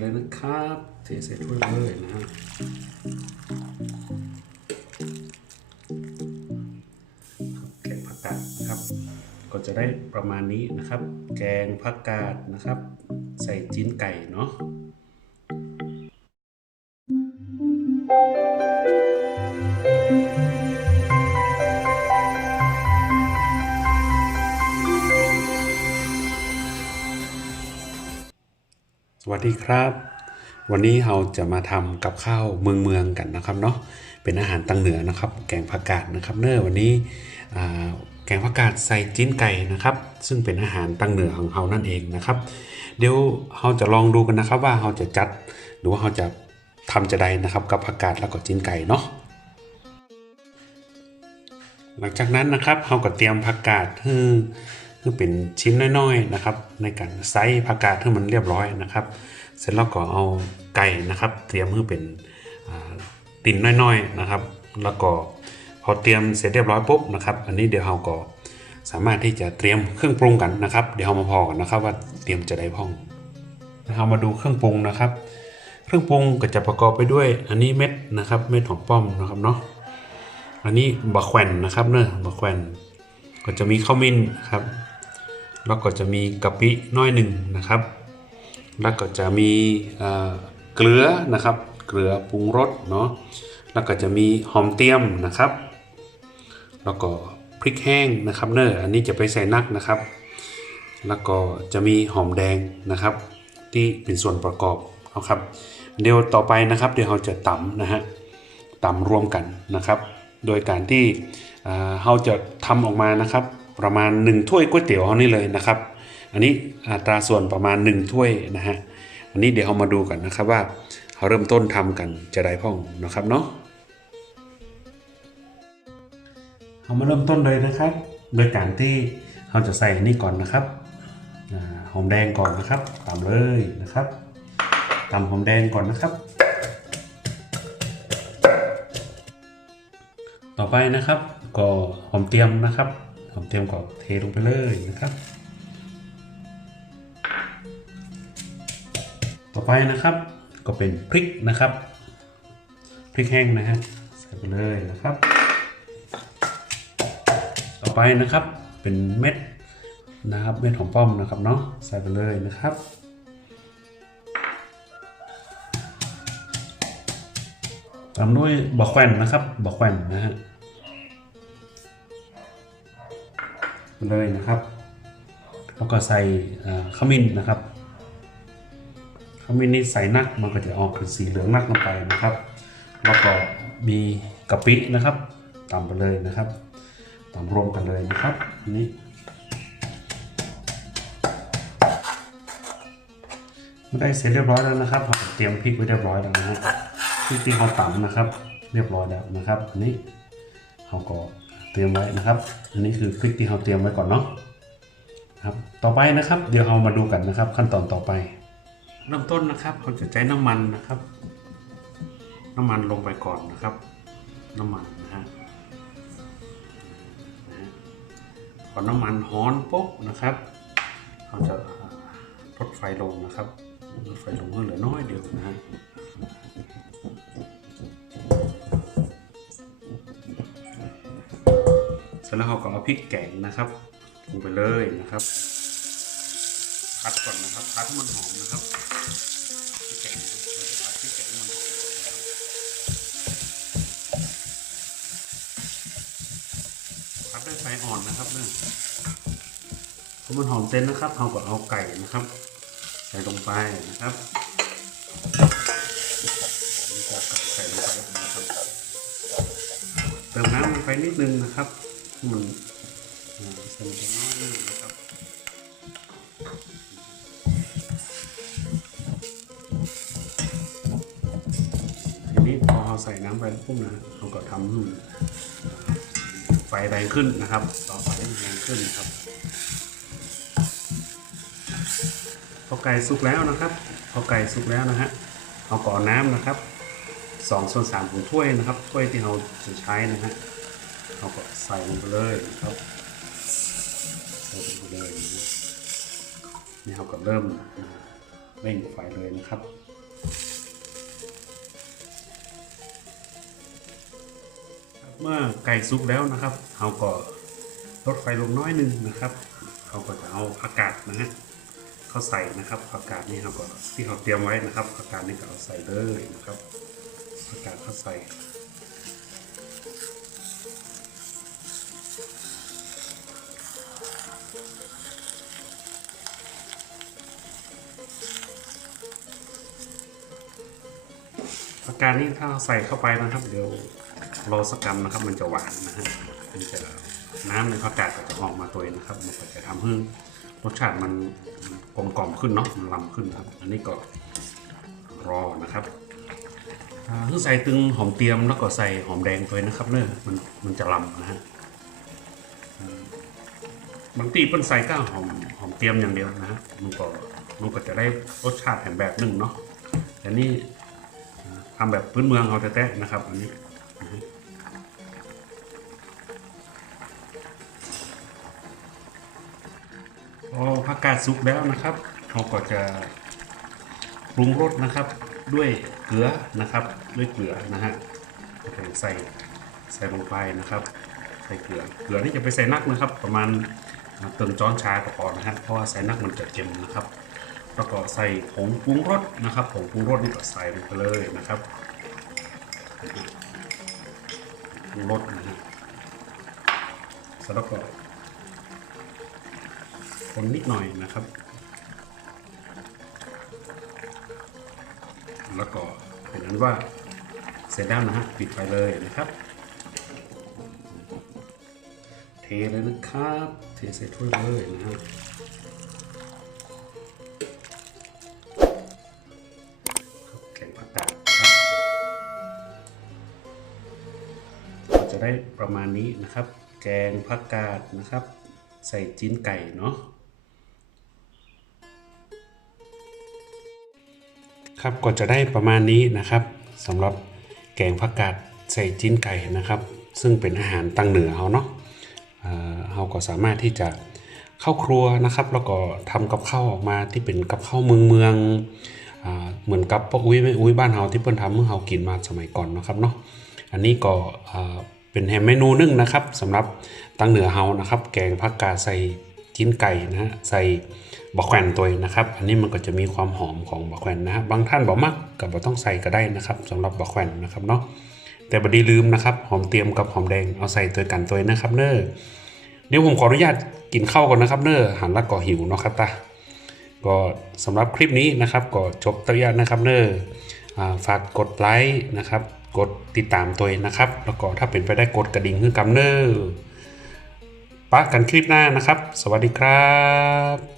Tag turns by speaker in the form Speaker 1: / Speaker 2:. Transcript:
Speaker 1: เลยนะครับ เทใส่ถ้วยเลยนะฮะครับแกงผักกาดนะครับ ก็จะได้ประมาณนี้นะครับ แกงผักกาดนะครับ ใส่จิ้นไก่เนาะ วัสดีครับ วันนี้เราจะมาทำกับข้าวเมืองเมืองกันนะครับเนาะเป็นอาหารตังเหนือนะครับ แกงผักกาดนะครับ เนอวันนี้แกงผักกาดใส่จิ้นไก่นะครับ ซึ่งเป็นอาหารตังเหนือของเรานั่นเองนะครับ เดี๋ยวเราจะลองดูกันนะครับว่าเราจะจัดหรือว่าเราจะทำจะใดนะครับ กับผักกาดแล้วก็จิ้นไก่เนาะหลังจากนั้นนะครับเราก็เตรียมผักกาดให้ให้เป็นชิ้นน้อยๆนะครับ ในการไซส์ผักกาดให้มันเรียบร้อยนะครับ เสร็จแล้วก็เอาไก่นะครับ เตรียมให้เป็นติ่นน้อยๆนะครับ แล้วก็พอเตรียมเสร็จเรียบร้อยปุ๊บนะครับ อันนี้เดี๋ยวเราก็สามารถที่จะเตรียมเครื่องปรุงกันนะครับ เดี๋ยวเรามาพอกันนะครับ ว่าเตรียมจะได้พ้องเรามาดูเครื่องปรุงนะครับ เครื่องปรุงก็จะประกอบไปด้วย อันนี้เม็ดนะครับเม็ดหอมป้อมนะครับเนาะอันนี้บะแขวนนะครับเนอะบะแขวนก็จะมีข้าวมิ้นครับ แล้วก็จะมีกะปิน้อยหนึ่งนะครับ แล้วก็จะมีเกลือนะครับ เกลือปรุงรสเนาะ แล้วก็จะมีหอมเตียมนะครับ แล้วก็พริกแห้งนะครับเนออันนี้จะไปใส่นักนะครับ แล้วก็จะมีหอมแดงนะครับ ที่เป็นส่วนประกอบนะครับ เดี๋ยวต่อไปนะครับ เดี๋ยวเราจะตำนะฮะตำรวมกันนะครับ โดยการที่เราจะทำออกมานะครับ ประมาณ 1 ถ้วยก๋วยเตี๋ยวเท่านี้เลยนะครับ อันนี้อัตราส่วนประมาณ 1 ถ้วยนะฮะอันนี้เดี๋ยวเรามาดูกันนะครับว่าเราเริ่มต้นทำกันจะได้พ่องนะครับเนาะเรามาเริ่มต้นเลยนะครับ โดยการที่เราจะใส่อันนี้ก่อนนะครับหอมแดงก่อนนะครับตามเลยนะครับตามหอมแดงก่อนนะครับ ต่อไปนะครับก็หอมเตรียมนะครับ หอมเตรียมก็เทลงไปเลยนะครับ ไปนะครับ ก็เป็นพริกนะครับ พริกแห้งนะฮะใส่ไปเลยนะครับ ต่อไปนะครับเป็นเม็ดนะครับเม็ดหอมป้อมนะครับเนาะใส่ไปเลยนะครับตามด้วยบะแควนนะครับบะแควนนะฮะไปเลยนะครับแล้วก็ใส่ขมิ้นนะครับ ขมิ้นนี่ใส่นักมันก็จะออกเป็นสีเหลืองนักลงไปนะครับ แล้วก็มีกะปินะครับตามไปเลยนะครับตามรวมกันเลยนะครับอันนี้ไม่ได้เสร็จเรียบร้อยแล้วนะครับเราเตรียมพริกไว้เรียบร้อยแล้วนะฮะพริกที่เขาตำนะครับ เรียบร้อยแล้วนะครับอันนี้เราก็เตรียมไว้นะครับ อันนี้คือพริกที่เราเตรียมไว้ก่อนเนาะครับต่อไปนะครับ เดี๋ยวเรามาดูกันนะครับ ขั้นตอนต่อไป เริ่มต้นนะครับเราจะใช้น้ำมันนะครับ น้ำมันลงไปก่อนนะครับ น้ำมันนะฮะพอน้ำมันฮ้อนปุ๊บนะครับ เราจะลดไฟลงนะครับลดไฟลงให้เหลือน้อยเดียวนะฮะเสร็จแล้วเราก็เอาพริกแกงนะครับลงไปเลยนะครับ พัดก่อนนะครับ พัดให้มันหอมนะครับพริกแกงนะครับเราจะพัดพริกแกงให้มันหอมก่อนนะครับ พัดด้วยไฟอ่อนนะครับเนี่ยพอมันหอมเต็มนะครับเราก็เอาไก่นะครับ ใส่ลงไปนะครับใส่ลงไปนะครับ เติมน้ำลงไปนิดนึงนะครับให้มันอ่าใส่ลงไปน้อยนึงนะครับทีนี้พอเราใส่น้ำไปปุ๊บนะเราก็ทำให้มัน ไฟแรงขึ้นนะครับต่อได้แรงขึ้นนะครับพอไก่สุกแล้วนะครับพอไก่สุกแล้วนะฮะเอาก่อนน้ำนะครับสองส่วนสามของถ้วยนะครับถ้วยที่เราจะใช้นะฮะเราก็ใส่ลงไปเลยนะครับใส่ลงไปเลยนะนี่เราก็เริ่มเร่งไฟเลยนะครับ เมื่อไก่สุกแล้วนะครับเราก็ลดไฟลงน้อยหนึงนะครับเราก็จะเอาผักาดนะฮะเข้าใส่นะครับผักาดนี่เราก็ที่เราเตรียมไว้นะครับผักาดนี่ก็เอาใส่เลยนะครับผักาดเข้าใส่ผักาดนี่ถ้าเราใส่เข้าไปนะครับ เดี๋ยว รสกกรัมนะครับ มันจะหวานนะฮะมันจะน้ำในผักกาดก็จะออกมาตัวเองนะครับ มันก็จะทำให้รสชาติมันกลมกล่อมขึ้นเนาะมันลำขึ้นครับ อันนี้ก็รอนะครับอ่าคือใส่ตึงหอมเตรียมแล้วก็ใส่หอมแดงตัวนะครับเนอะมันมันจะลำนะฮะบางทีเปิ้นใส่ก็หอมหอมเตรียมอย่างเดียวนะฮะมันก็มันก็จะได้รสชาติแห่งแบบหนึ่งเนาะแต่นี่ทำแบบพื้นเมืองเอาแต่ๆนะครับ อันนี้ อผักกาดสุกแล้วนะครับเราก็จะปรุงรสนะครับด้วยเกลือนะครับ ด้วยเกลือนะฮะใส่ใส่ลงไปนะครับ ใส่เกลือเกลือนี่จะไปใส่นักนะครับ ประมาณเติมจ้อนชาก็พอนะฮะเพราะว่าใส่นักมันจะเจ็มนะครับแล้วก็ใส่ผงปรุงรสนะครับผงปรุงรสนี่ก็ใส่ลงไปเลยนะครับปรุงรสนะฮะเสร็จแล้วก็ คนนิดหน่อยนะครับ แล้วก็เป็นนั้นว่าเสร็จแล้วนะฮะปิดไฟเลยนะครับเทเลยนะครับเทใส่ถ้วยเลยนะฮะแกงผักกาดนะครับจะได้ประมาณนี้นะครับ แกงผักกาดนะครับ ใส่จิ้นไก่เนาะ ครับก็จะได้ประมาณนี้นะครับสำหรับแกงผักกาดใส่จิ้นไก่นะครับ ซึ่งเป็นอาหารตังเหนือเขาเนาะเอ่อเราก็สามารถที่จะเข้าครัวนะครับ แล้วก็ทำกับข้าวออกมาที่เป็นกับข้าวเมืองเมืองๆอ่าเหมือนกับป้าอุ้ยแม่อุ้ยบ้านเฮาที่เพิ่นทำเมื่อเฮากินมาสมัยก่อนนะครับเนาะอันนี้ก็เป็นแฮมเมนูนึงนะครับสำหรับตังเหนือเฮานะครับ แกงผักกาดใส่จิ้นไก่นะฮะใส่ บะแขวนตัวนะครับ อันนี้มันก็จะมีความหอมของบะแขวนนะฮะบางท่านบอกมักก็บ่ต้องใส่ก็ได้นะครับสำหรับบะแขวนนะครับเนาะแต่บดีลืมนะครับหอมเตรียมกับหอมแดงเอาใส่ตัวกันตัวนะครับเน้อเดี๋ยวผมขออนุญาตกินข้าวก่อนนะครับ เน้อหันล้วก็หิวเนาะครับตาก็สำหรับคลิปนี้นะครับก็จบตัวอย่างนะครับเนอฝากกดไลค์นะครับ กดติดตามตัวนะครับ แล้วก็ถ้าเป็นไปได้กดกระดิ่งขึ้นกำเนอร์ปะกันคลิปหน้านะครับ สวัสดีครับ